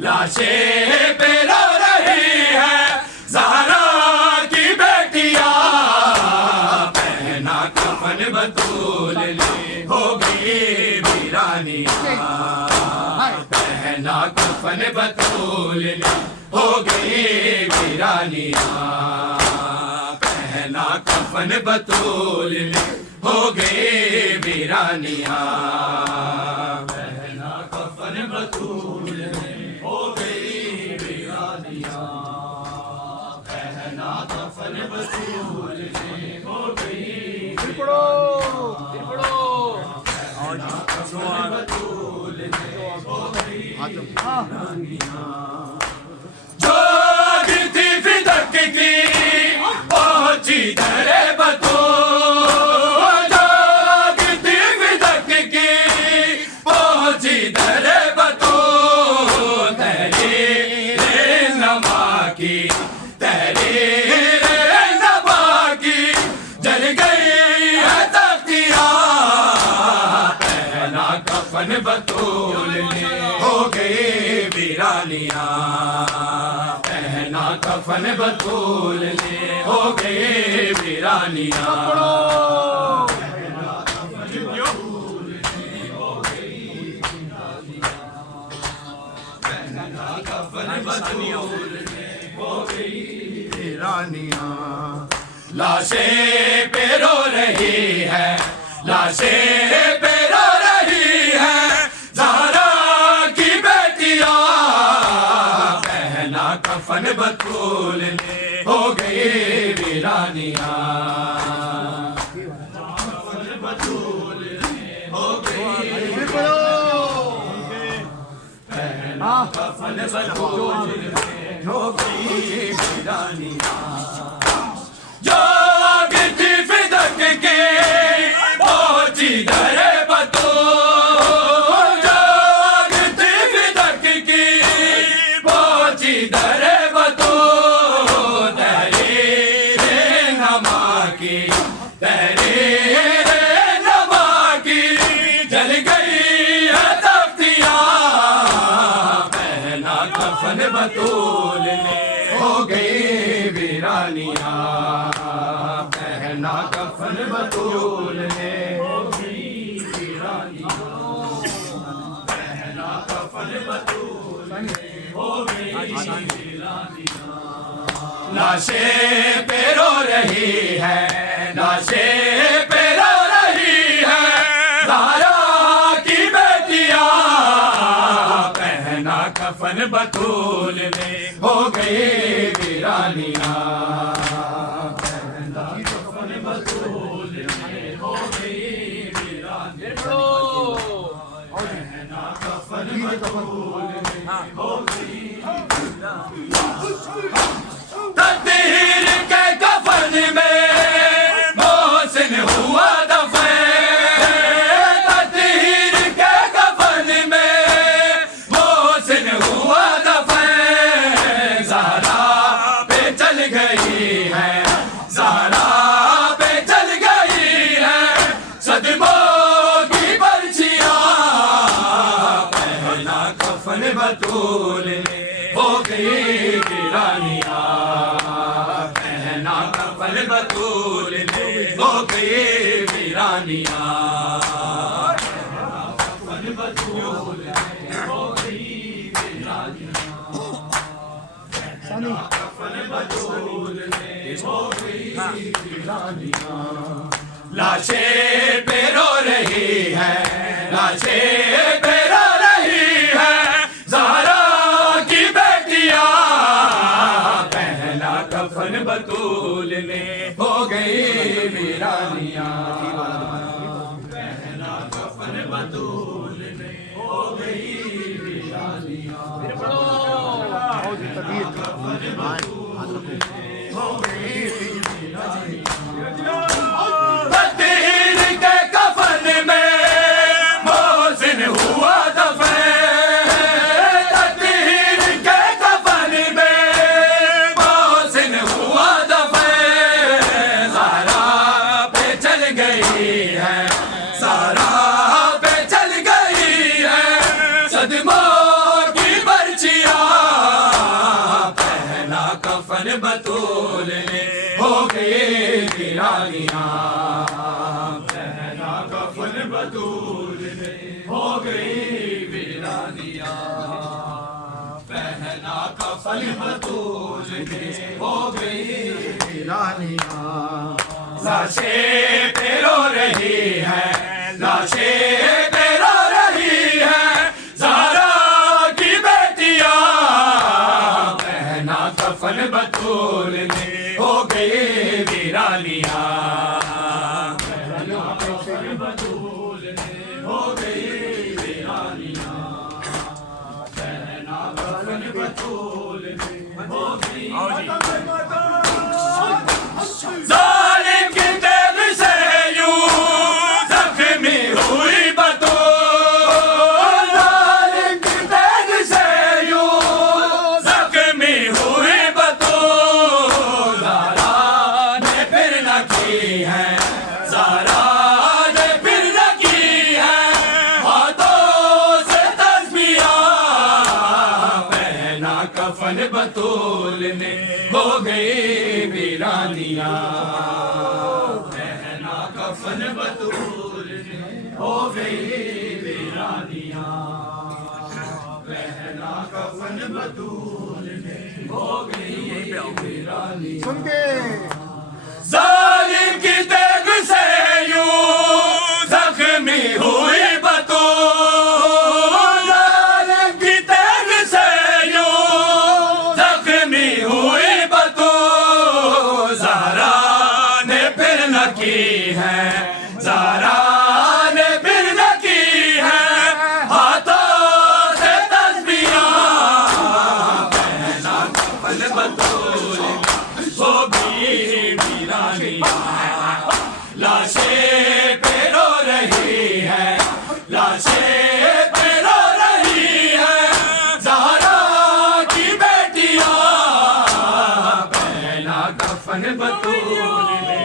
लाशें पे रो रही है ज़हरा की बेटियां, पहना कफन बतूल ने हो गई वीरानियां, पहना कफन बतूल ने हो गई वीरानियां, पहना कफन बतूल ने हो गई वीरानियां, पहना कफन बतूल ने हो गई वीरानियां, पहना कफन बतूल ने हो गई जो गिरती फिदक की पहुंची दरे बतूल, जो गिरती फिदक की पहुंची दरे बतूल, तहरीरे नमा की, तहरीरे नमा की जल गई है तख्तियां, पहना कफन बतूल ने हो गई वीरानियां, पहना कफन बतूल ने हो गई वीरानियां, पहना कफन बतूल ने हो गई वीरानियां, लाशें पे रो रही है, लाशें पे रो रही है ज़हरा की बेटियां, पहना कफन बतूल ने हो गई वीरानियां, कफन बतूल ने हो गई, पहना कफन बतूल ने हो गई वीरानियां, जो गिरती फिदक के पहुंची दरे बतूल, जो गिरती फिदक की पहुंची दरे बतूल, तहरीरे नमा की, तहरीरे नमा की जल गई है तख्तियां, पहना कफन बतूल ने हो गई वीरानियां, पहना कफन बतूल ने हो गई वीरानियां, पहना कफन बतूल ने हो गई वीरानियां, लाशें पे रो रही है, लाशें पे रो रही है ज़हरा की बेटियां, पहना कफन बतूल ने हो गई वीरानियां, पहना कफन बतूल ने हो गई वीरानियां, पहना कफन बतूल ने हो गई वीरानियां, तकदीर के कफन में मोहसिन हुआ दफन, तकदीर के कफन में मोहसिन हुआ दफन, ज़हरा पे चल गई है, ज़हरा पे चल गई है सदमों की पर्चियां, पहना कफन बतूल ने हो गई वीरानियां, पहना कफन बतूल ने हो गई वीरानियां, कफन बतूल ने हो गई वीरानियां, कफन बतूल ने हो गई वीरानियां, लाशें पे रो रही है, लाशें पे रो रही है ज़हरा की बेटियां, पहना कफन बतूल ने हो गई वीरानियां, पहना कफन बतूल ने हो गई वीरानियां, कफन बतूल ने हो गई वीरानियां, तकदीर के कफन में मोहसिन हुआ दफन, तकदीर के कफन में मोहसिन हुआ दफन, ज़हरा पे चल गई है, ज़हरा पे चल गई है सदमों की पर्चियां, कफन बतूल ने हो गई वीरानियां। लाशें पे रो रही है, लाशें पे रो रही है, ज़हरा की बेटियां। पहना कफन बतूल ने हो गई वीरानियां। पहना कफन बतूल ने हो गई वीरानियां। पहना कफन बतूल ने हो गई। जालिम की तेग से यूं जख्मी हुई बतूल, जालिम की तेग से यूं जख्मी हुई बतूल। ज़हरा ने फिर न की है, ज़हरा ने फिर न की है हाथों से तस्बीहां। पहना कफन बतूल ने हो गई वीरानियां। पहना कफन बतूल ने हो गई वीरानियां। पहना कफन बतूल ने हो गई वीरानियां। सुन के जालिम की तेग से यूं जख्मी हुई बतूल, जालिम की तेग से यूं जख्मी हुई बतूल। ज़हरा ने फिर न की है, ज़हरा ने फिर न की है हाथों से तस्बीहां। पहना कफन बतूल हो गई वीरानियां। लाशें पे रो रही है, लाशें पे रो रही है, ज़हरा की बेटियां। पहना कफन बतूल ने